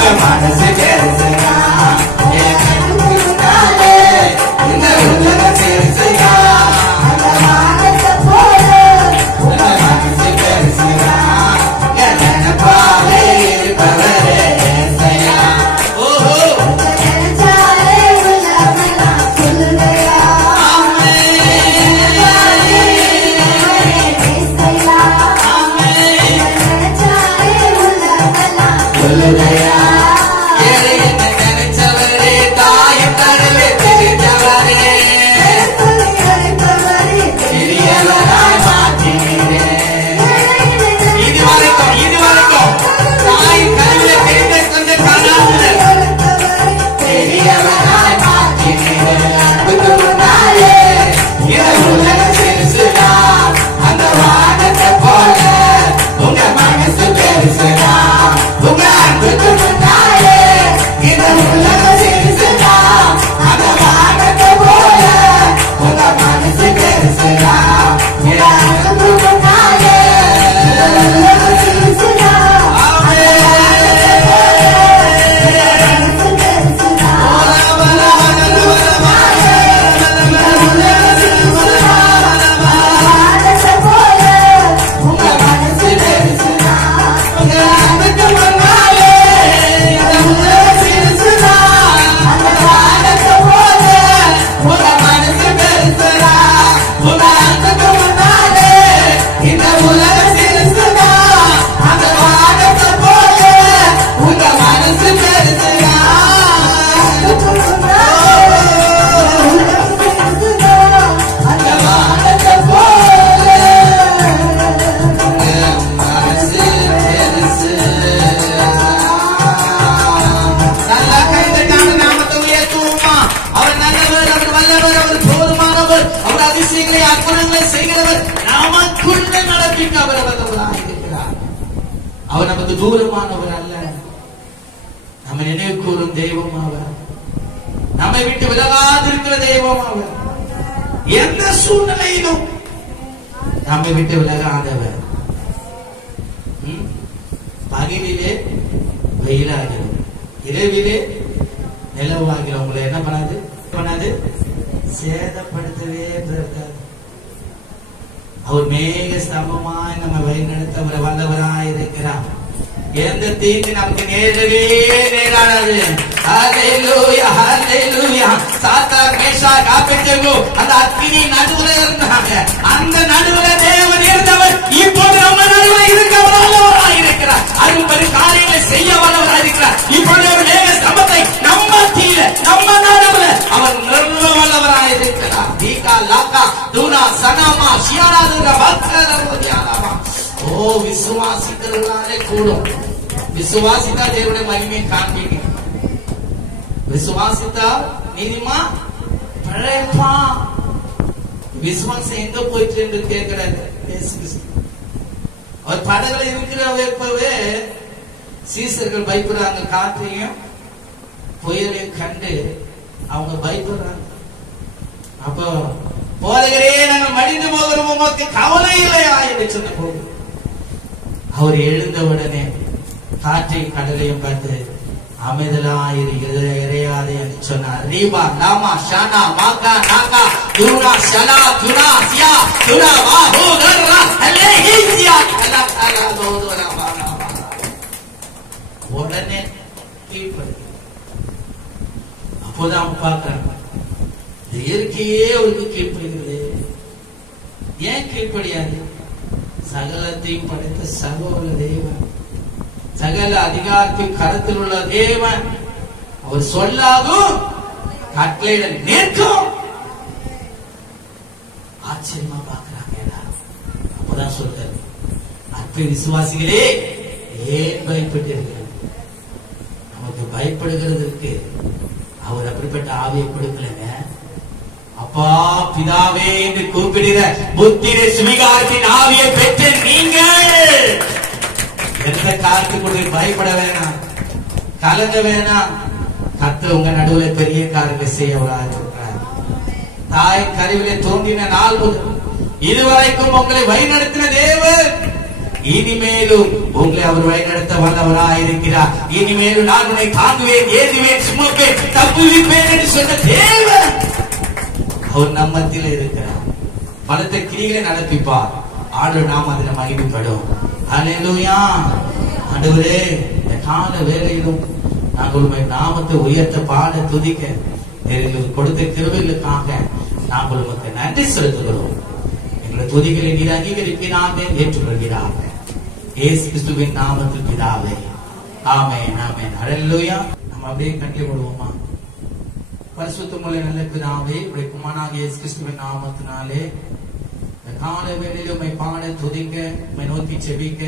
உங்க மனசு பெருசுயா என் கண்ணுக்கு முன்னாலே இந்த உலகம் பெருசுயா அந்த வானத்தை போல உங்க மனசு பெருசுயா என் நினைப்பாலே இருப்பவரே ஏசையா. ஓஹோ நினைச்சாலே உலகெல்லாம் சொல்லுதையா சொல்லுதையா. ஏழை என்ன நினைச்சவரே தாயும் கடலே தெரிஞ்சவரே பெரியவராய் மாற்றினீரே. இதுவரைக்கும் தாயும் கடலே தெரிந்த கொஞ்ச காணாமல் பெரியவராய் மாற்றினீரே. அன்புக்கு முன்னாலே இந்த உலகம் பெருசுதா அந்த வானத்தை போல உங்க மனசு பெருசுதா. உங்க அன்புக்கு முன்னாலே இந்த உலகம் பெருசுதா அந்த வானத்தை போல உங்க மனசு பெருசுதா. என் அன்புக்கு முன்னாலே இந்த உலகம் பெருசுதா அவர் நமக்கு தூரமானவர் அல்ல. நம்ம நினைவு கூறும் தெய்வம் அவர். நம்மை விட்டு விலகாதிருக்கிற தெய்வம் அவர். எந்த சூழ்நிலையிலும் நம்மை விட்டு விலகாதவர். பகலிலே வெயிலாகிறது, இரவிலே நிலவாகிறது. உங்களை என்ன பண்ணாது சேதப்படுத்தவே இருக்காது. அவர் மேக ஸ்தம்பமாய் நம்ம வழிநடத்தவர் வல்லவராய் இருக்கிறார். எந்த தீங்கு நமக்கு நேரவே நேரானது. ஹல்லேலூயா ஹல்லேலூயா. சாத்தான் மேஷாக் ஆபேத்நேகோ அந்த அக்கினி நடுவுல இருந்தாங்க. அந்த நடுவுல தேவன் இருந்தவர் இப்போது நம்ம நடுவுல இருக்க வல்லவராய் இருக்கிறார். அரும்பெரு காரியங்களை செய்ய வல்லவராய் இருக்கிறார். இப்போது ஒரு மேக ஸ்தம்பத்தை நம்ம தீல நம்ம நடுவுல அவர் நிறுவ வல்லவராய் இருக்கிறார். தீகா லாகா தூனா சனாமா ஷியானா துரா பக்தரவதியானாமா. ஓ விசுவாசிக்கிறவர்களாலே கூடும். விசுவாசித்தா தேவனுடைய மகிமையை காண்பீங்க. விசுவாசித்தா நீதிமான் பிழைப்பான். விசுவாசம் எங்க போயிட்டு என்று கேட்கிறாரு. அவர் படகுல இருக்கிறப்பவே சீசர்கள் பயப்படுறாங்க. காற்றையும் புயலையும் கண்டு அவங்க பயப்படுறாங்க. அப்போ போதகரே நாங்கள் மடிந்து போகிறோம், உமக்கு கவலை இல்லையா என்று சொன்ன போது அவர் எழுந்தவுடனே காற்றை கடலையும் பார்த்து அமைதலாயிரு இறையாதே என்று சொன்னார். ரீபா லாமா ஷானா மாகா நாகா துனா ஷலா துனா சியா துனா வாஹு கர்ரா அலேஹிசியா கலா கலா தோதுனா வானா. உடனே கீழ்ப்படி. அப்போதான் அவன் பார்க்கிறான், இயற்கையே அவருக்கு கீழ்ப்படுகிறது. ஏன் கீழ்ப்படியாது? சகலத்தையும் படைத்த சகோதர தேவன், சகல அதிகாரத்தின் கருத்தில் உள்ள தேவன். அவர் சொல்லாதும் கட்டளையிட நிற்கும். ஆச்சரியமா பாக்குறாங்க. அப்பதான் சொல்றாரு, அற்ப விசுவாசிகளே ஏன் பயப்பட்டீர்கள்? நமக்கு பயப்படுகிறதுக்கு அவர் அப்படிப்பட்ட ஆவியை கொடுக்கலங்க. அப்பா பிதாவே என்று கூப்பிடுகிற புத்திர சுவிகாரத்தின் ஆவியை பெற்ற நீங்கள் எந்த காலத்துக்கு பயப்பட வேணாம், கலங்க வேணாம். கர்த்தர் உங்க நடுவுல பெரிய காரியங்களை செய்யவராக இருக்கிறார். தாய் கருவிலே தோன்றின நாள் முதல் இதுவரைக்கும் உங்களை வழிநடத்தின தேவன் இனிமேலும் உங்களை அவர் வழிநடத்த வல்லவராயிருக்கிறார். இனிமேலும் நான் உன்னை தாங்குவேன், ஏதுவேன், சுமப்பேன், தப்புவிப்பேன் என்று சொன்ன தேவன் அவர் நம்மத்தில் இருக்கிறார். பலத்த கிரிகளை நடப்பிப்பார். ஆண்டவர் நாம் அதில் மகிழ்ப்படும். அல்லேலூயா. ஆண்டவரே, இந்த கால வேளையிலும் நாங்கள் உண்மை நாமத்தை உயர்த்த, பாட, துதிக்க எங்களுக்கு கொடுத்த கிருபைகளுக்காக நாங்கள் உமக்கு நன்றி செலுத்துகிறோம். எங்களை துதிகளை நீர் அங்கீகரிப்பினாக ஏற்றுக்கொள்கிறார். இயேசு கிறிஸ்துவின் நாமத்தில் பிதாவே, ஆமென், ஆமென். அல்லேலூயா. நம்ம அப்படியே கட்டி விடுவோமா? பரிசுத்தமுள்ள நல்ல பிதாவே, உடைய குமாரனாகிய இயேசு கிறிஸ்துவின் நாமத்தினாலே இந்த கால வேளையிலும் உம்மை பாட, துதிக்க, உம்மை நோக்கி செபிக்க,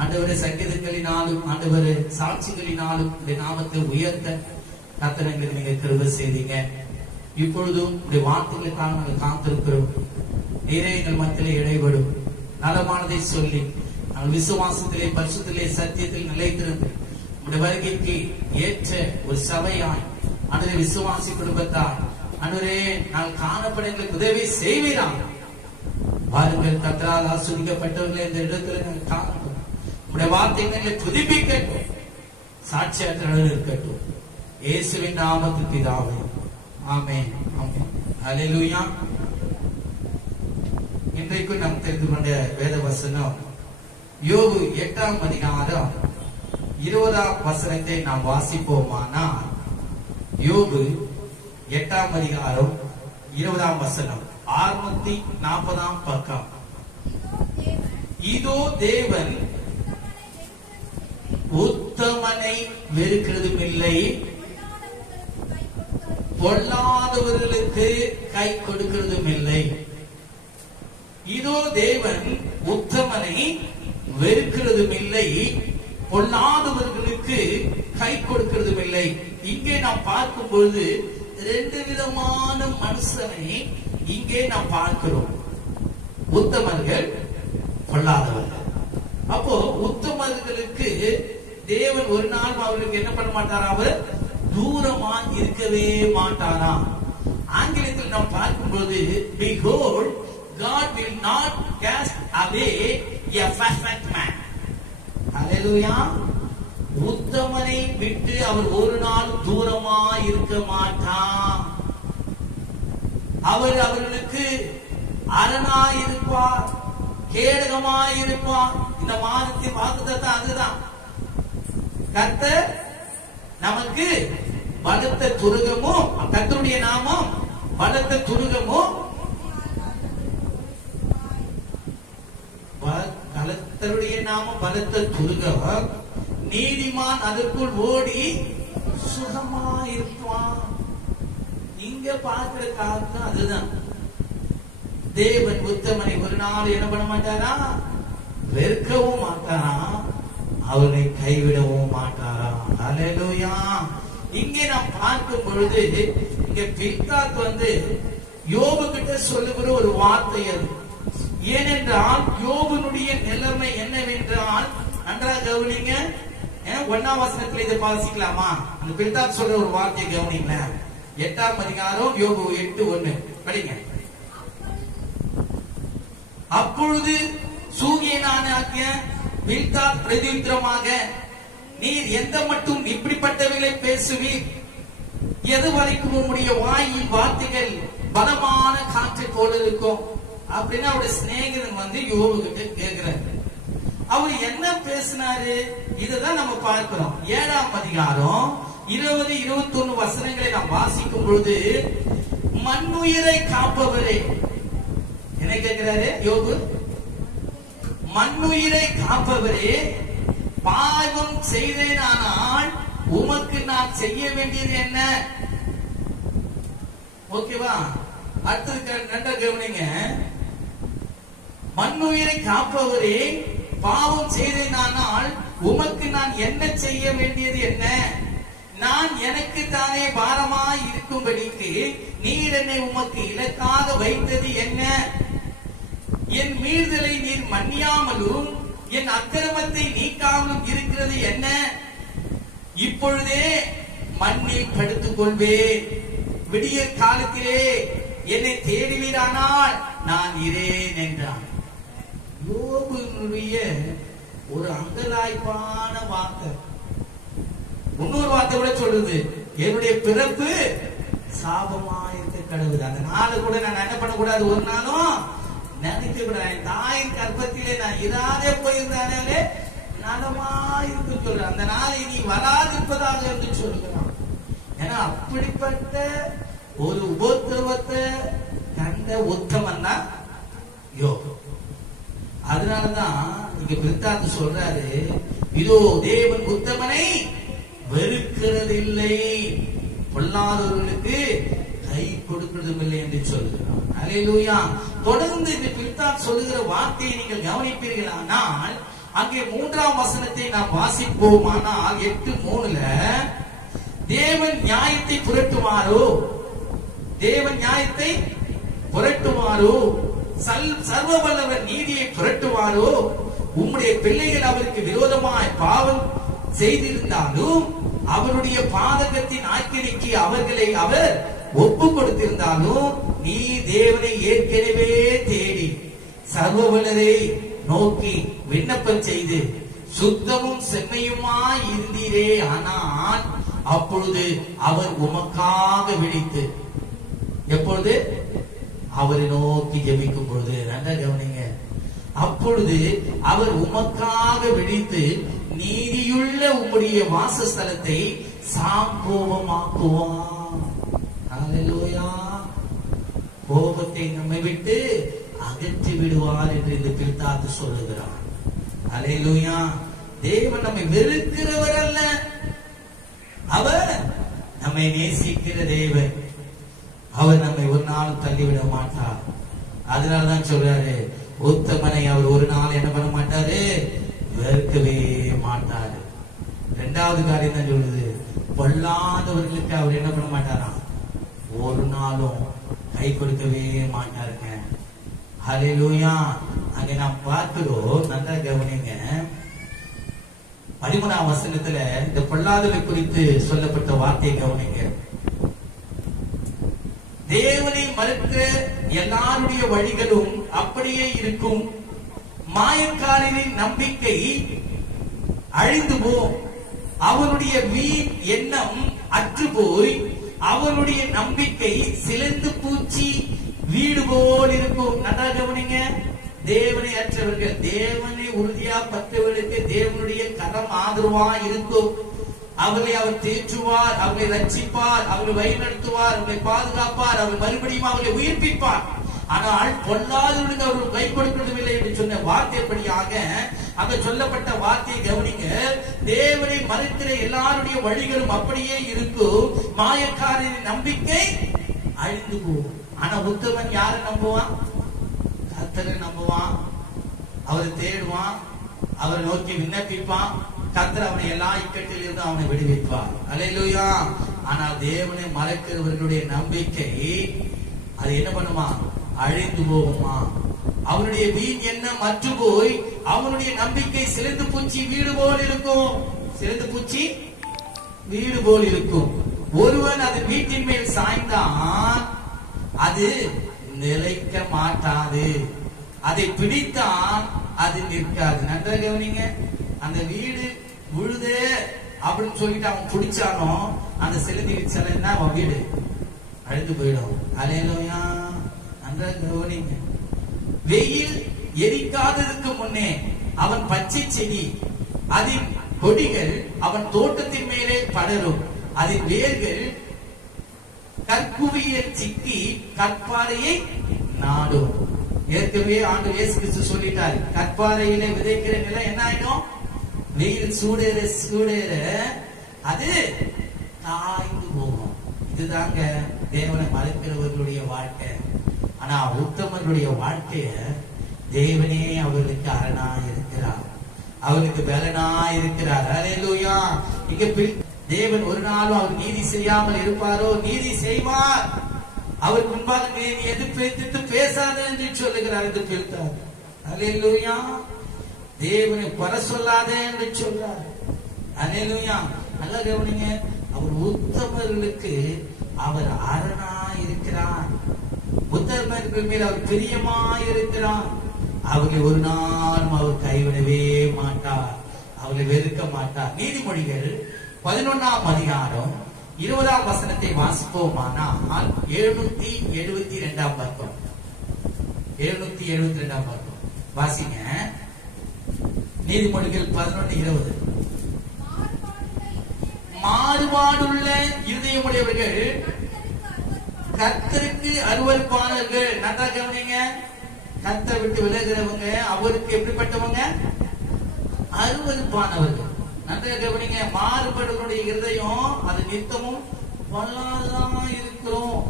ஆண்டவரே சங்கீதங்களினாலும் ஆண்டவரே சாட்சிகளினாலும் இந்த நாமத்தை உயர்த்த கர்த்தருக்கு நீங்க கிருபை செய்தீங்க. இப்பொழுதும் உடைய வார்த்தைகளுக்காக நாங்கள் காத்திருக்கிறோம். நீரே எங்கள் மத்தியிலே இடைபடும். நலமானதை சொல்லி நாங்கள் விசுவாசத்திலே, பரிசுத்திலே, சத்தியத்தில் நிலைத்திருந்து உடைய வருகைக்கு ஏற்ற ஒரு சபையாய் ஆண்டவரே விசுவாசி குடும்பத்தார் ஆண்டவரே நாங்கள் காணப்பட எங்களுக்கு உதவி செய்வீராக. வாருங்கள் கர்த்தரால் ஆசீர்வதிக்கப்பட்டவர்களே, இந்த இடத்துல நாங்கள் காணப்படும். உடைய வார்த்தைகளை புதுப்பிக்கட்டும், சாட்சியாளர்கள் இருக்கட்டும். இயேசுவின் நாமத்தில் பிதாவே, ஆமென், ஆமென். அல்லேலூயா. இன்றைக்கு நாம் தெரிந்து கொண்ட வேத வசனம் யோபு 8ஆம் அதிகாரம் 20ஆம் வசனத்தை நாம் வாசிப்போமானா, யோபு 8ஆம் அதிகாரம் 20ஆம் வசனம் 640ஆம் பக்கம். இதோ தேவன் உத்தமனை வெறுக்கிறதும் இல்லை, பொல்லாதவர்களுக்கு கை கொடுக்கிறதும் இல்லை. இதோ தேவன் உத்தமனை வெறுக்கிறதும் இல்லை, பொல்லாதவர்களுக்கு கை கொடுக்கிறதும் இல்லை. இங்கே நாம் பார்க்கும் பொழுது ரெண்டு விதமான மனுஷனை இங்கே நாம் பார்க்கிறோம். உத்தமர்கள், பொல்லாதவர்கள். அப்போ உத்தமர்களுக்கு தேவன் ஒரு நாள் அவர்களுக்கு என்ன பண்ண மாட்டாரா? அவர் தூரமா இருக்கவே மாட்டாரா? ஆங்கிலத்தில் நாம் பார்க்கும்போது behold, God will not cast away a perfect man. ஹல்லேலூயா. உத்தமனை விட்டு அவர் ஒரு நாள் தூரமா இருக்க மாட்டார். அவர் அவர்களுக்கு அரணாய் இருப்பார், கேடகமாய் இருப்பார். இந்த மாதத்தின் வாக்குத்தத்தம் அதுதான். கர்த்தர் நமக்கு பலத்த துருகமும், கர்த்தருடைய நாமம் பலத்த துருகமும், கர்த்தருடைய நாமம் பலத்த துருகம், நீதிமான் அதற்குள் ஓடி சுகமாயிருப்பான். இங்க பார்க்கிற காரணம் அதுதான். தேவன் உத்தமனை ஒரு நாள் என்ன பண்ண மாட்டாரா? வெறுக்கவும் மாட்டாரா, அவனை கைவிடவும் மாட்டாரா. அல்லேலூயா. இங்கே நாம் பார்க்கும் பொழுது இங்க பில்காத் யோபு கிட்ட சொல்லுகிற ஒரு வார்த்தை அது. ஏனென்றால் யோபுனுடைய நிலைமை என்னவென்றால், நன்றாக கவனிங்க. 1ஆம் வசனத்தில் இதை வாசிக்கலாமா? அந்த பில்காத் சொல்ற ஒரு வார்த்தையை கவனிங்க. 8ஆம் அதிகாரம் யோபு 8:1 படிங்க. அப்பொழுது சூகியனாகிய பில்காத் பிரதியுத்தரமாக, நீர் எந்த மட்டும் இப்படிப்பட்டவைகளை பேசுவீர்? எது வரைக்கும் உம்முடைய வாயின் வார்த்தைகள் பலமான காற்றை போல இருக்கும் அப்படின்னு அவருடைய சிநேகிதன் யோபு கிட்ட கேட்கிறார். அவர் என்ன பேசினாரு? இததான் நம்ம பார்க்கிறோம். 7ஆம் அதிகாரம் 20-21 வசனங்களை நாம் வாசிக்கும் பொழுது, மண்ணுயிரை காப்பவரே, என்ன கேட்கிறாரு யோபு? மண்ணுயிரை காப்பவரே, பாவம் செய்தேனானால் உமக்கு நான் செய்ய வேண்டியது என்ன? ஓகேவா? அடுத்தது நன்றா கவனிங்க. மண்ணுயிரை காப்பவரே, பாவம் செய்தேனானால் உமக்கு நான் என்ன செய்ய வேண்டியது என்ன? நான் எனக்கு தானே பாரமாய் இருக்கும்படிக்கு நீர் என்னை உமக்கு இலக்காக வைத்தது என்ன? என் மீறுதலை நீர் மன்னியாமலும் என் அக்கிரமத்தை நீக்காமலும் இருக்கிறது என்ன? இப்பொழுதே மண்ணில் படுத்துக் கொள்வேன். விடிய காலத்திலே என்னை தேடுவீரானால் நான் இரேன் என்றான். யோபு யோபுனுடைய ஒரு அங்கலாய்ப்பான வார்த்தை. இன்னொரு வார்த்தை கூட சொல்லுது, என்னுடைய பிறப்பு சாபமாயிருக்க கடவுள். அந்த நாளை கூட நான் என்ன பண்ணக்கூடாது, ஒரு நாளும் நினைக்க கூடாது. என் தாயின் கர்ப்பத்திலே நான் இராதே போயிருந்தாலே நலமாயிருக்கு சொல்ற. அந்த நாளை நீ வராதிருப்பதாக என்று சொல்லுகிறான். ஏன்னா அப்படிப்பட்ட ஒரு உபத்திரவத்தை கண்ட உத்தமன் தான் யோபு. அதனாலதான் இங்க பிரித்தாந்து சொல்றாரு, இதோ தேவன் உத்தமனை வெறுக்கிறதில்லை, பொல்லாதவர்களுக்கு கை கொடுக்கிறதும் இல்லை என்று சொல்லுகிறான். அல்லேலூயா. தொடர்ந்து இந்த பிரித்தாந்து சொல்லுகிற வார்த்தையை நீங்கள் கவனிப்பீர்களானால் அங்கே 3ஆம் வசனத்தை நாம் வாசிப்போமானால் 8:3 தேவன் நியாயத்தை புரட்டுவாரோ, தேவன் நியாயத்தை புரட்டுவாரோ, சர்வ வல்லவர் நீதியை புரட்டுவாரோ, உம்முடைய பிள்ளைகள் அவருக்கு விரோதமாய் பாவம் செய்திருந்தாலும் அவருடைய பாதகத்தின் ஆக்கினைக்கு அவர்களை அவர் ஒப்பு கொடுத்திருந்தாலும் நீ தேவனை ஏற்கனவே தேடி சர்வ வல்லரை நோக்கி விண்ணப்பம் செய்து சுத்தமும் செம்மையுமாய் இருந்தீரே. ஆனால் அப்பொழுது அவர் உமக்காக விழித்து, எப்பொழுது அவரை நோக்கி ஜெபிக்கும் பொழுது, நல்லா கவனிங்க, அப்பொழுது அவர் உமக்காக விழித்து நீதியுள்ள உம்முடைய வாசஸ்தலத்தை சாங்கோபமாக்குவான். அல்லேலூயா. கோபத்தை நம்மை விட்டு அகற்றி விடுவார் என்று இந்த பிரித்தாத்து சொல்லுகிறார். அல்லேலூயா. தேவன் நம்மை வெறுக்கிறவர் அல்ல, அவர் நம்மை நேசிக்கிற தேவன். அவர் நம்மை ஒரு நாளும் தள்ளிவிட மாட்டார். அதனாலதான் சொல்றாரு, உத்தமனை அவர் ஒரு நாள் என்ன பண்ண மாட்டாரு, வெறுக்கவே மாட்டாரு. 2வது காரியம் தான் சொல்லுது, பொல்லாதவர்களுக்கு அவர் என்ன பண்ண மாட்டாராம், ஒரு நாளும் கை கொடுக்கவே மாட்டாருங்க. ஹல்லேலூயா. அங்க நாம் பார்க்கிறோம், நல்லா கவனிங்க, 13ஆம் வசனத்துல இந்த பொல்லாதவர்களை குறித்து சொல்லப்பட்ட வார்த்தையை கவனிங்க. தேவனை மறுக்கிற எல்லாருடைய வழிகளும் அப்படியே இருக்கும், மாயக்காரரின் நம்பிக்கை அழிந்து போம், அவனுடைய வீண் எண்ணம் அற்று போய் அவனுடைய நம்பிக்கை சிலந்து பூச்சி வீடு போல் இருக்கும். நல்லா கவனிங்க, தேவனை அற்றவர்கள், தேவனை உறுதியா பற்றவர்களுக்கு தேவனுடைய கரம் ஆதரவா இருக்கும். அவர்களை அவர் தேற்றுவார், அவர்களை ரட்சிப்பார், அவர்களை வழிநடத்துவார், அவர்களை பாதுகாப்பார், அவர் மறுபடியும் அவர்களை உயிர்ப்பிப்பார். ஆனால் பொல்லாதவர்களுக்கு அவர்கள் கை கொடுக்கவில்லை என்று சொன்ன வார்த்தைப்படியாக அங்க சொல்லப்பட்ட வார்த்தையை கவனிங்க. தேவனை மறுக்கிற எல்லாருடைய வழிகளும் அப்படியே இருக்கும், மாயக்காரரின் நம்பிக்கை அழிந்து போகும். ஆனா உத்தமன் யாரை நம்புவான், கர்த்தரை நம்புவான், அவரை தேடுவான், அவரை நோக்கி விண்ணப்பிப்பான், கர்த்தர் அவனை எல்லா இக்கட்டில் இருந்து அவனை விடுவிப்பார். அல்லேலூயா. ஆனால் தேவனை மறக்கிறவர்களுடைய நம்பிக்கை அது என்ன பண்ணுமா, அழிந்து போகுமா. அவனுடைய வீண் எண்ணம் அற்று போய் அவனுடைய நம்பிக்கை சிலந்து பூச்சி வீடு போல் இருக்கும். சிலந்து பூச்சி வீடு போல் இருக்கும். ஒருவன் அது வீட்டின் மேல் சாய்ந்தான், அது நிலைக்க மாட்டாது, அதை பிடித்தான் அது நிற்காது. நன்றாக கவனிங்க, அந்த வீடு விழுது அப்படின்னு சொல்லிட்டு அவன் பிடிச்சானோ அந்த சிலந்தி சிலன்னா அவன் வீடு அழிந்து போயிடும். அல்லேலூயா. நன்றாக கவனிங்க, வெயில் எரிக்காததுக்கு முன்னே அவன் பச்சை செடி, அதன் கொடிகள் அவன் தோட்டத்தின் மேலே படரும், அதன் வேர்கள் கற்குவியில் சிக்கி கற்பாறையை நாடும். ஏற்கனவே ஆண்டு இயேசு கிறிஸ்து சொல்லிட்டார், கற்பாறையிலே விதைக்கிற நிலை என்ன ஆயிடும், வெயில் சூடேற சூடேற அது காய்ந்து போகும். இதுதாங்க தேவனை மறக்கிறவர்களுடைய வாழ்க்கை. ஆனா உத்தமர்களுடைய வாழ்க்கைய தேவனே அவர்களுக்கு அரணா இருக்கிறார், அவருக்கு பலனா இருக்கிறார். அல்லேலூயா. இங்க தேவன் ஒரு நாளும் அவர் நீதி செய்யாமல் இருப்பாரோ, நீதி செய்வார். அவர் முன்பாக நீ எதிர்த்து பேசாத என்று சொல்லுகிறார் என்று பிரித்தார். அல்லேலூயா. தேவனை பர சொல்லாத என்று சொல்றார். அல்லேலூயா. நல்லா கவனிங்க, அவர் உத்தமர்களுக்கு அவர் அரணா இருக்கிறார், உத்தமர்கள் மேல் அவர் பிரியமாய் இருக்கிறார். அவர்களை ஒரு நாளும் அவர் கைவிடவே மாட்டார், அவர்களை வெறுக்க மாட்டார். நீதிமொழிகள் 11ஆம் அதிகாரம் 20ஆம் வசனத்தை வாசிப்போமானால் 772ஆம் பக்கம், 772ஆம் பக்கம் வாசிங்க. நீதிமொழிகள் 11:20. மாறுபாடுள்ள இருதயமுடையவர்கள் கர்த்தருக்கு அருவருப்பானவர்கள். நல்லா கவனிங்க, கர்த்தரை விட்டு விலகிறவங்க அவருக்கு எப்படிப்பட்டவங்க? அருவருப்பானவர்கள். நல்லா கவனிங்க, மாறுபாடுகளுடைய இருதயம் அது நித்தமும் வல்லாதான் இருக்கிறோம்.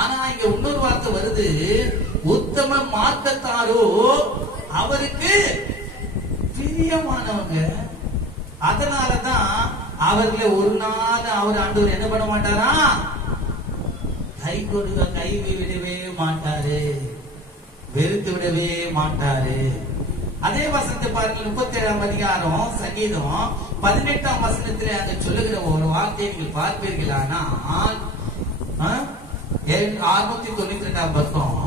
ஆனா இங்க இன்னொரு வார்த்தை வருது, உத்தம மார்க்கத்தாரோ அவருக்கு பிரியமானவங்க. அதனாலதான் அவர்களை ஒரு நாள் அவர் ஆண்டவர் என்ன பண்ண மாட்டாரா? கை விடவே மாட்டாரு, வெறுத்து விடவே மாட்டாரு. அதே வசனத்தை பாருங்க, 37ஆம் அதிகாரம் சங்கீதம் 18ஆம் வசனத்திலே அங்க சொல்லுகிற ஒரு வார்த்தையை நீங்கள் பார்ப்பீர்களானால் 692ஆம் பக்கம்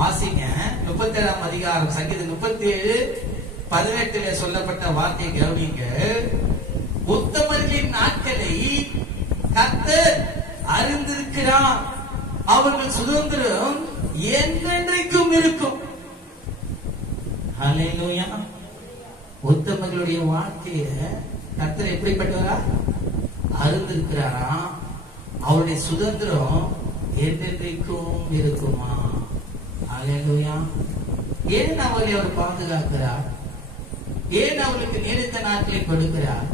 வாசிங்க. 37ஆம் அதிகாரம் சங்கீதம் 37:18 சொல்லப்பட்ட வார்த்தையை கவனிங்க. உத்தமர்களின் நாட்களை கர்த்தர் அறிந்திருக்கிறார், அவர்கள் சுதந்திரம் என்றென்றைக்கும் இருக்கும். ஹல்லேலூயா. உத்தமர்களுடைய வாழ்க்கைய கர்த்தர் எப்படிப்பட்டவரா? அறிந்திருக்கிறாரா, அவருடைய சுதந்திரம் என்றென்றைக்கும் இருக்குமா? ஹல்லேலூயா. ஏன் அவரை அவர் பாதுகாக்கிறார்? ஏன் அவர்களுக்கு நீடித்த நாட்களை கொடுக்கிறார்?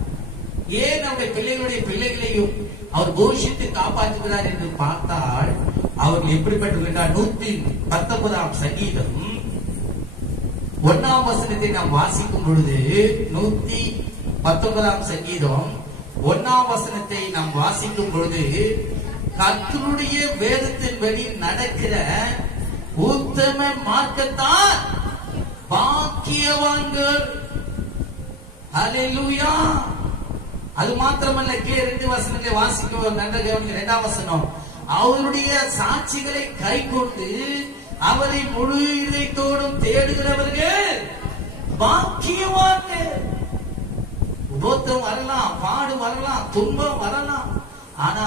ஏன் அவருடைய பிள்ளைகளுடைய பிள்ளைகளையும் அவர் போஷித்து காப்பாற்றுகிறார் என்று பார்த்தால் அவர்கள் எப்படிப்பட்டிருக்கிறார்? 119ஆம் சங்கீதம் 1ஆம் வசனத்தை நாம் வாசிக்கும் பொழுது, 119ஆம் சங்கீதம் 1ஆம் வசனத்தை நாம் வாசிக்கும் பொழுது, கர்த்தருடைய வேதத்தின்படி நடக்கிற உத்தம மார்க்கத்தார் பாக்கியவான்கள். ஹல்லேலூயா. அது மாத்திரமல்ல, கீழே 2 வசனங்களை வாசிக்க நல்ல கவனிங்க. 2ஆம் வசனம், அவருடைய சாட்சிகளை கை கொண்டு அவரை முழு இதயத்தோடும் தேடுகிறவர்கள் பாக்கியவான்கள். உபத்திரம் வரலாம், பாடு வரலாம், துன்பம் வரலாம், ஆனா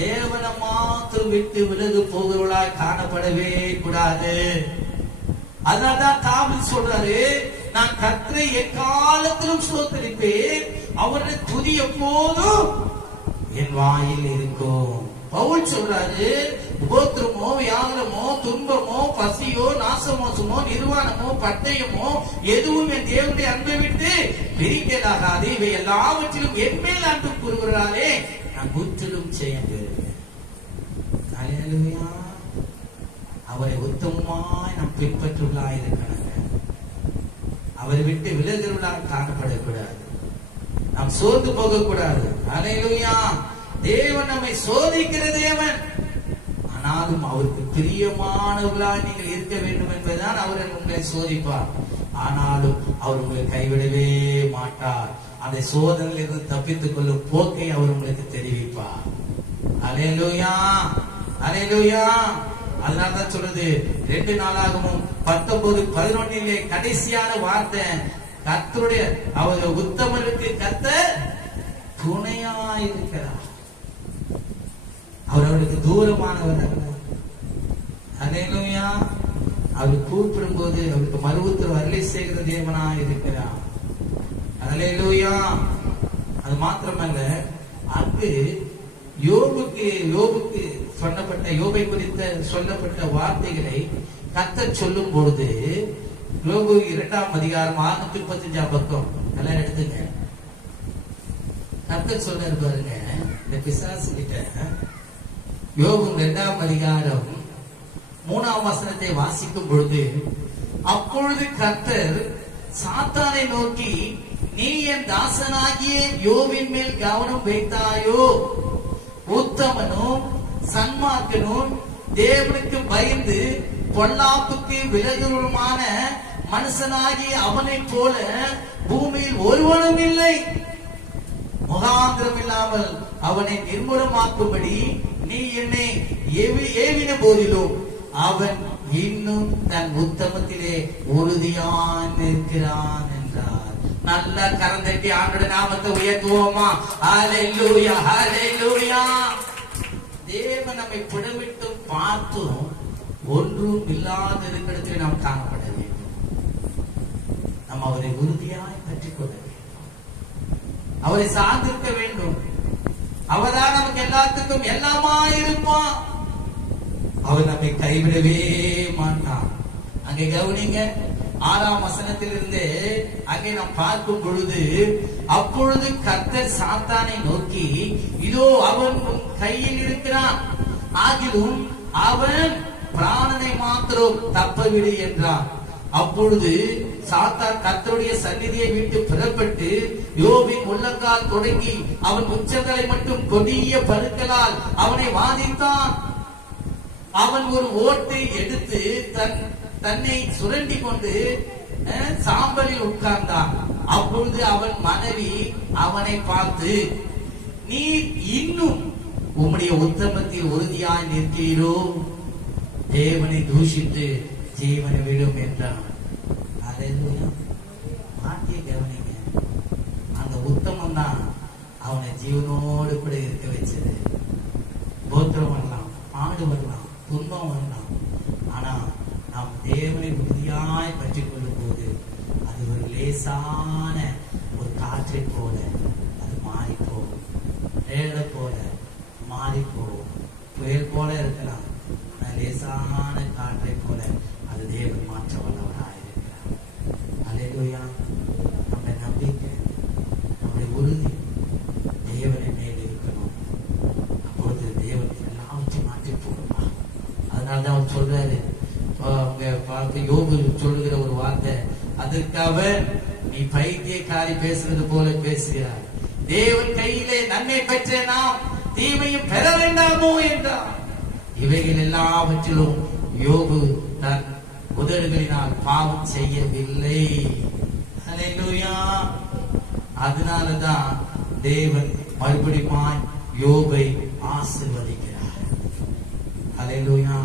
தேவனை மாத்திரம் விட்டு விலகு போகிறவர்களாய் காணப்படவே கூடாது. அதனால்தான் தாவீது சொல்றாரு, நான் கர்த்தரை எக்காலத்திலும் ஸ்தோத்திரிப்பேன், அவருடைய துதி எப்போதும் என் வாயில் இருக்கும். பவுல் சொல்றாரு, உபத்திரமோ வியாகுலமோ துன்பமோ பசியோ நாசமோசமோ நிர்வாணமோ பட்டயமோ எதுவும் என் தேவனுடைய அன்பை விட்டு பிரிக்கலாகாது. இவை எல்லாவற்றிலும் என் மேல் அன்பு கூறுகிறாரே நான் முற்றிலும் செய்ய. அவரை உத்தமமாய் நாம் பின்பற்றுவதாக இருக்கணும். அவரை விட்டு விலகுவதாக காணப்படக்கூடாது. நாம் சோர்ந்து போகக்கூடாது. ஹல்லேலூயா. தேவன் நம்மை சோதிக்கிற தேவன், ஆனாலும் அவருக்கு பிரியமானவர்களாக நீங்கள் இருக்க வேண்டும் என்பதுதான் அவர் உங்களை சோதிப்பார். ஆனாலும் அவர் உங்களை கைவிடவே மாட்டார். அந்த சோதனையில் இருந்து தப்பித்துக் கொள்ளும் போக்கை அவர் உங்களுக்கு தெரிவிப்பார். ஹல்லேலூயா, ஹல்லேலூயா. அதனால்தான் சொல்றது 2 நாளாகவும் 19:11 கடைசியான வார்த்தை, கர்த்தருடைய அவர் உத்தமருக்கு கர்த்தர் துணையாயிருக்கிறார். அவர் அவருக்கு தூரமானவர் அல்ல. ஹல்லேலூயா. அவர் கூப்பிடும் போது அவருக்கு மறு உத்தரவு அருளை செய்கிற தேவனாய் இருக்கிறார். ஹல்லேலூயா. அது மாத்திரமல்ல, அங்கு யோபுக்கு சொல்லப்பட்ட, யோபை குறித்த சொல்லப்பட்ட வார்த்தைகளை கர்த்தர் சொல்லும் பொழுது, யோபு 2ஆம் அதிகாரம் 635ஆம் பக்கம் எல்லாம் எடுத்துங்க. கர்த்தர் சொல்றாரு பாருங்க, இந்த பிசாசு கிட்ட யோபு 2ஆம் அதிகாரம் 3ஆம் வசனத்தை வாசிக்கும் பொழுது, அப்பொழுது கர்த்தர் சாத்தானை நோக்கி, நீ என் தாசனாகிய யோபின் மேல் கவனம் வைத்தாயோ? உத்தமனும் சன்மார்க்கனும் தேவனுக்கு பயந்து பொல்லாப்புக்கு விலகுமான மனுஷனாகிய அவனை போல பூமியில் ஒருவனும் இல்லை. முகாந்திரம் இல்லாமல் அவனை நிர்மூலமாக்கும்படி நீ என்னை ஏவின போதிலும் அவன் இன்னும் தன் உத்தமத்திலே உறுதியாய் நிற்கிறான் என்றார். நல்ல கரந்தட்டி ஆண்டவருடைய நாமத்தை உயர்த்துவோமா? ஹல்லேலூயா, ஹல்லேலூயா. தேவன் நம்மை புடமிட்டு பார்த்தும் ஒன்றும் இல்லாத இடத்தில் நாம் காணப்பட வேண்டும். நாம் அவரை உறுதியாய் பற்றிக் கொள்ள வேண்டும். அவரை சார்ந்திருக்க வேண்டும். அவர்தான் நமக்கு எல்லாத்துக்கும் எல்லாமா இருப்பான். அவர் நம்மை கைவிடவே மாட்டான். அங்கே கவனிங்க, 6ஆம் வசனத்திலிருந்து அங்கே நாம் பார்க்கும் பொழுது, அப்பொழுது கர்த்தர் சாத்தானை நோக்கி, இதோ அவன் உன் கையில் இருக்கிறான், ஆகிலும் அவன் பிராணனை மாத்திரம் தப்பவிடு என்றான். அப்பொழுது சாத்தான் கர்த்தருடைய சந்நிதியை விட்டு புறப்பட்டு யோபின் உள்ளங்கால் தொடங்கி அவன் உச்சங்களை மட்டும் கொடிய பருக்களால் அவனை வாதித்தான். அவன் ஒரு ஓட்டை எடுத்து தன்னை சுரண்டி கொண்டு சாம்பலில் உட்கார்ந்தான். அப்பொழுது அவன் மனைவி அவனை பார்த்து, நீ இன்னும் உம்முடைய உத்தமத்தில் உறுதியாய் நிற்கிறீரோ? தேவனை தூஷித்து ஜீவனை விடும் என்றான். மாட்டிய கவனிங்க, அந்த உத்தமம் தான் அவனை ஜீவனோடு கூட இருக்க வச்சது. கோத்திரம் வரலாம், பாடு வரலாம், துன்பம் வரலாம், ஆனா நாம் தேவனை உறுதியாய் பற்றிக் கொள்ளும் போது அது ஒரு லேசான ஒரு காற்றை போல அது மாறி போகும். ரேலை போல மாறி போகும். புயல் போல இருக்கலாம், லேசான காற்றை போல அது தேவன் மாற்ற வல்லவராக இருக்கிறார். அல்லேலூயா. நம்முடைய நம்பிக்கை, நம்முடைய உறுதி தேவனை மேல் இருக்கணும். அப்பொழுது தேவன் எல்லாவற்றையும் மாற்றி போடுவா. அதனால்தான் அவர் சொல்றாரு, யோபு சொல்லுகிற ஒரு வார்த்தை, அதற்காக நீ பைத்தியக்காரி பேசுறது போல பேசுகிறார். தேவன் கையிலே நன்மை பெற்ற நாம் தீமையும் பெற வேண்டாமோ என்றார். இவைகள் எல்லாவற்றிலும் யோபு தன் உதடுகளினால் பாவம் செய்யவில்லை. ஹல்லேலூயா. அதனாலதான் தேவன் மறுபடியும் யோபை ஆசீர்வதிக்கிறார். ஹல்லேலூயா.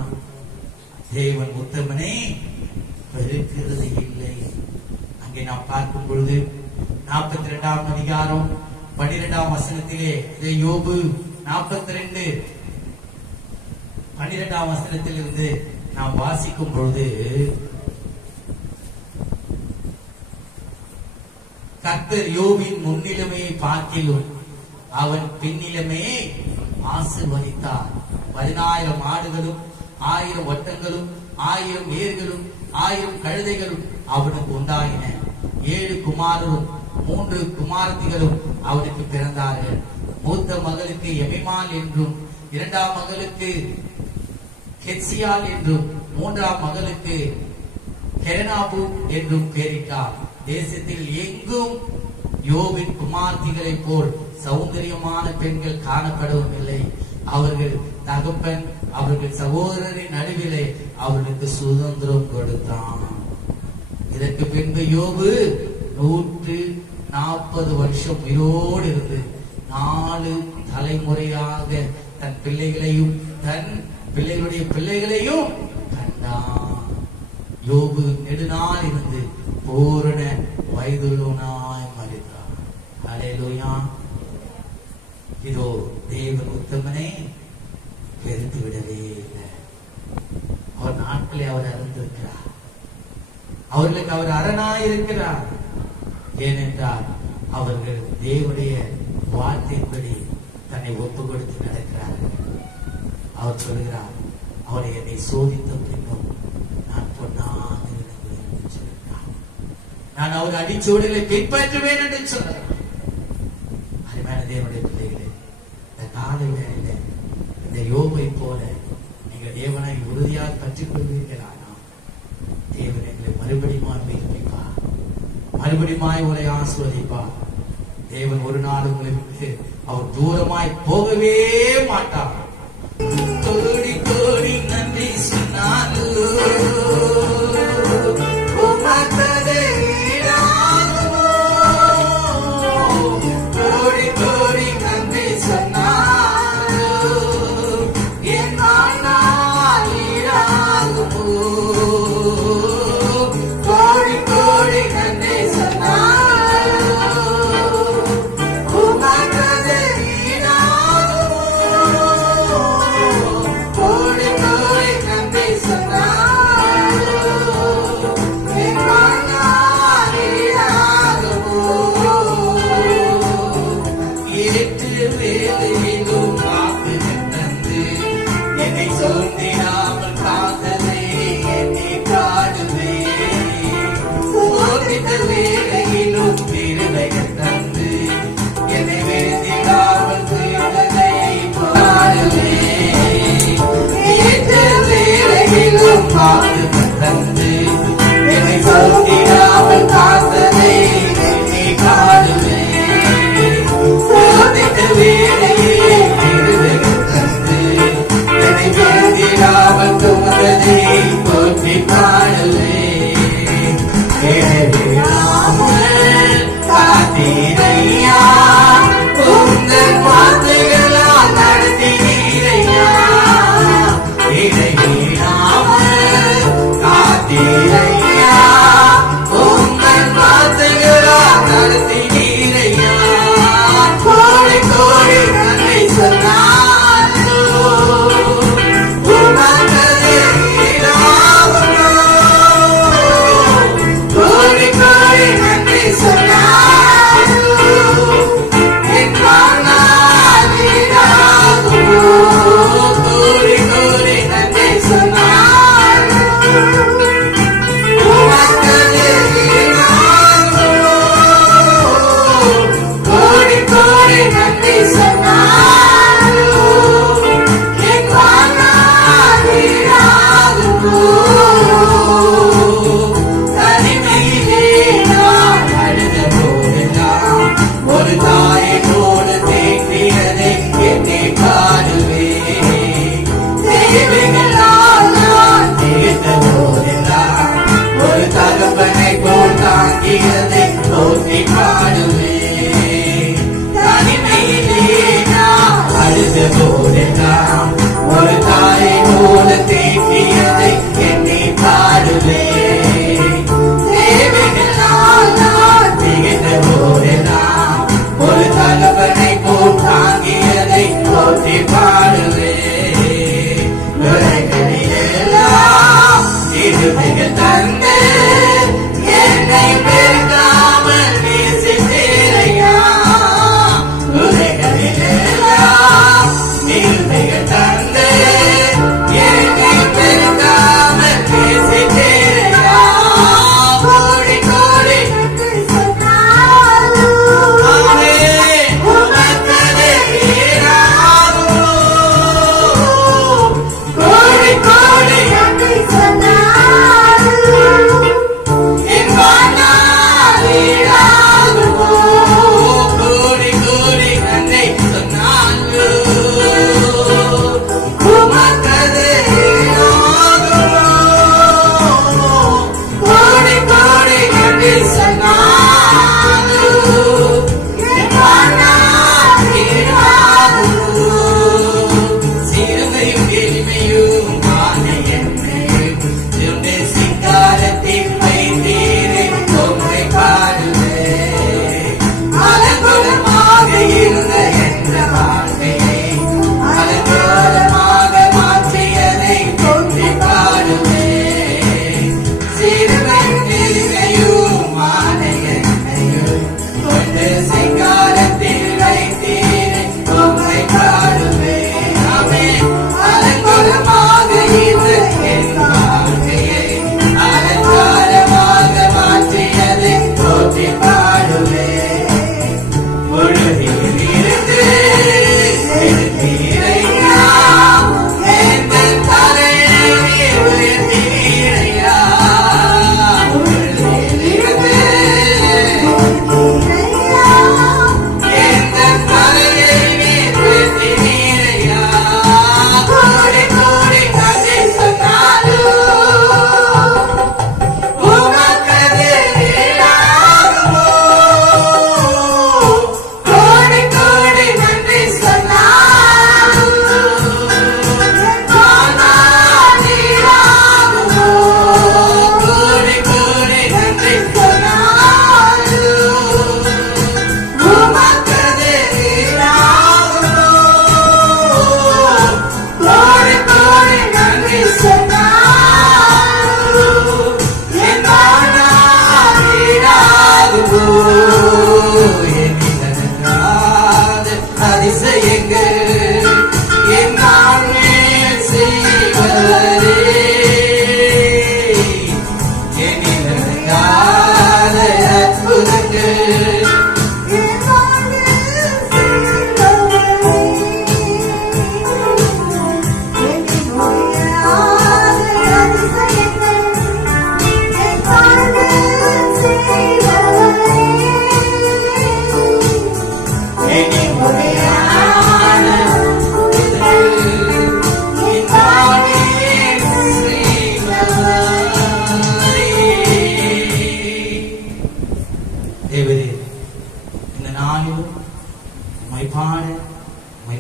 தேவன் உத்தமனை வெறுக்கிறது இல்லை. அங்கே நாம் பார்க்கும் பொழுது 42ஆம் அதிகாரம் 12ஆம் வசனத்திலே யோபு 42 12ஆம் வசனத்திலிருந்து நாம் வாசிக்கும் பொழுது, கர்த்தர் யோபின் முன்னிலைமையை பார்க்கிலும் அவன் பின்னிலைமையை ஆசீர்வதித்தார். 10,000 ஆடுகளும் 1000 ஒட்டங்களும் 1000 ஏர்களும் 1000 கழுதைகளும் அவனுக்கு உண்டாயின. 7 குமாரரும் 3 குமாரத்திகளும் அவனுக்கு பிறந்தார்கள். மூத்த மகளுக்கு எமிமால் என்றும், 2ஆம் மகளுக்கு கெத்சியால் என்றும், 3ஆம் மகளுக்கு கெரனாபு என்றும் பெயரிட்டார். தேசத்தில் எங்கும் யோபின் குமார்த்திகளை போல் சௌந்தரியமான பெண்கள் காணப்படவும் இல்லை. அவர்கள் தகப்பன் அவர்கள் சகோதரரின் நடுவிலே அவர்களுக்கு சுதந்திரம் கொடுத்தான். இதற்கு பின்பு யோபு 140 வருஷம் உயிரோடு இருந்து 4 தலைமுறையாக தன் பிள்ளைகளையும் தன் பிள்ளைகளுடைய பிள்ளைகளையும் கண்டான். யோபு நெடுநாள் இருந்து பூரண வயதுள்ளவனாய் மரித்தார். அல்லேலூயா. இதோ தேவன் உத்தமனை வெறுத்து விடவே இல்லை. அவர் நாட்களை அவர் அறிந்திருக்கிறார். அவர்களுக்கு அவர் அரணாய் இருக்கிறார். ஏனென்றால் அவர்கள் தேவனுடைய வார்த்தையின்படி தன்னை ஒப்பு கொடுத்து நடக்கிறார்கள். அவர் சொல்கிறார், அவரை என்னை சோதித்த பின்னும் நான் பொன்னாக விளங்குவேன் என்று சொல்கிறார். நான் அவர் அடிச்சோடுகளை பின்பற்றுவேன் என்று சொன்னார். அருமையான தேவனுடைய பிள்ளைகளே, இந்த காலை வேளையில இந்த யோபை போல நீங்கள் தேவனை உறுதியாக பற்றிக் கொள்வீர்களானா தேவன் எங்களை மறுபடியும் மெய்ப்பிப்பார், மறுபடியும் உங்களை ஆசீர்வதிப்பார். தேவன் ஒரு நாள் உங்களை விட்டு அவர் தூரமாய் போகவே மாட்டார். கோடி கோடி நன்றி சொன்னாலும் கோடி கோடி நன்றி சொன்னாலும் என் ஈடாகுமோ ஏற்று வேலையிலும் காத்து தந்து என்னை சோர்ந்திடாமல் காத்ததை என்னை காடுவே. சோர்ந்திட்ட வேலையிலும் திருவைகள் தந்து என்னை வேண்டிடாமல் செய்ததை காடுவே. ஏற்ற வேலையிலும் காத்து தந்து என்னை சோர்ந்திடாமல் காத்ததை என்னை காடுவே. சோர்ந்திட்ட வேலையிலே திருவைகள் தந்து என்னை வேண்டிடாமல் தோன்றதை போற்றி பாடுவே. காத்தீரையா உங்கள் வார்த்தைகளால் நடத்தினீரையா. இடைவிடாமல்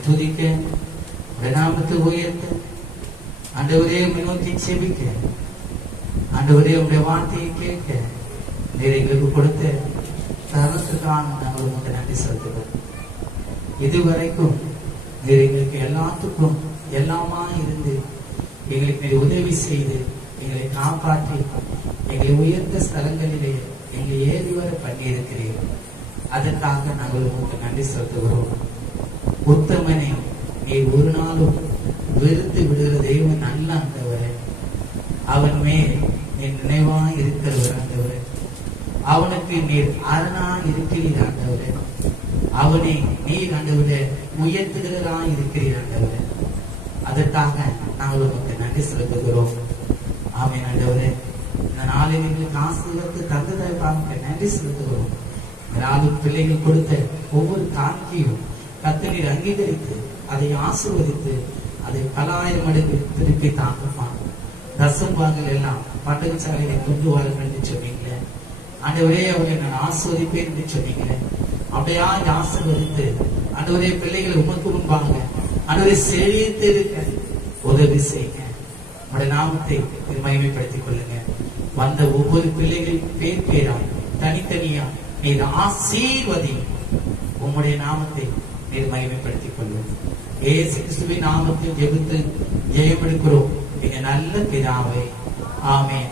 துதிக்க, உடைய நாமத்தை உயர்த்த, ஆண்டவரே உம்மை நோக்கி செபிக்க, ஆண்டவரே உடைய வார்த்தையை கேட்க நீர் எங்களுக்கு கொடுத்த தருணத்துக்கான நாங்கள் உமக்கு நன்றி செலுத்துகிறோம். இதுவரைக்கும் நீர் எங்களுக்கு எல்லாத்துக்கும் எல்லாமா இருந்து எங்களுக்கு நீர் உதவி செய்து எங்களை காப்பாற்றி எங்களை உயர்ந்த ஸ்தலங்களிலே எங்களை ஏறி வர பண்ணி இருக்கிறீர்கள். அதற்காக நாங்கள் உங்களுக்கு நன்றி செலுத்துகிறோம். உத்தமனை நீர் ஒரு நாளும் வெறுத்து விடுகிற தெய்வம் நல்ல ஆண்டவரே. அவன் மேல் நீர் நினைவா இருக்கிறவர் ஆண்டவரே. அவனுக்கு நீர் அரணா இருக்கிறீர் ஆண்டவரே. அவனை நீர் ஆண்டவரே உயர்த்துகிறதா இருக்கிறீர் ஆண்டவரே. அதற்காக நாங்கள் உங்களுக்கு நன்றி செலுத்துகிறோம். ஆமென் ஆண்டவரே. இந்த நாளில் எங்களுக்கு ஆசீர்வாதத்தை தந்ததற்காக நன்றி செலுத்துகிறோம். நாளும் பிள்ளைகள் கொடுத்த ஒவ்வொரு காணிக்கையும் கர்த்தர் நீர் அங்கீகரித்து அதை ஆசீர்வதித்து அதை பலாயிரம் மடங்கு திருப்பி தாங்குவான். தசம்பாங்கள் எல்லாம் பட்டகச்சாலையை கொண்டு வாருங்கள் என்று சொன்னீங்களே ஆண்டவரே. அவரை நான் ஆஸ்வதிப்பேன் என்று சொன்னீங்களே. அப்படியா ஆசீர்வதித்து ஆண்டவரே பிள்ளைகள் உமக்கு முன்பாங்க ஆண்டவரை செழித்து இருக்க உதவி செய்யுங்க. உடைய நாமத்தை மகிமைப்படுத்திக் கொள்ளுங்க. வந்த ஒவ்வொரு பிள்ளைகள் பேர் பேரா தனித்தனியா நீர் ஆசீர்வதி. உம்முடைய நாமத்தை நீர் மகிமைப்படுத்திக் கொள்ளுங்க. இயேசு கிறிஸ்துவின் நாமத்தில் ஜெபித்து ஜெயம் எடுக்கிறோம் எங்க நல்ல பிதாவே. ஆமென்.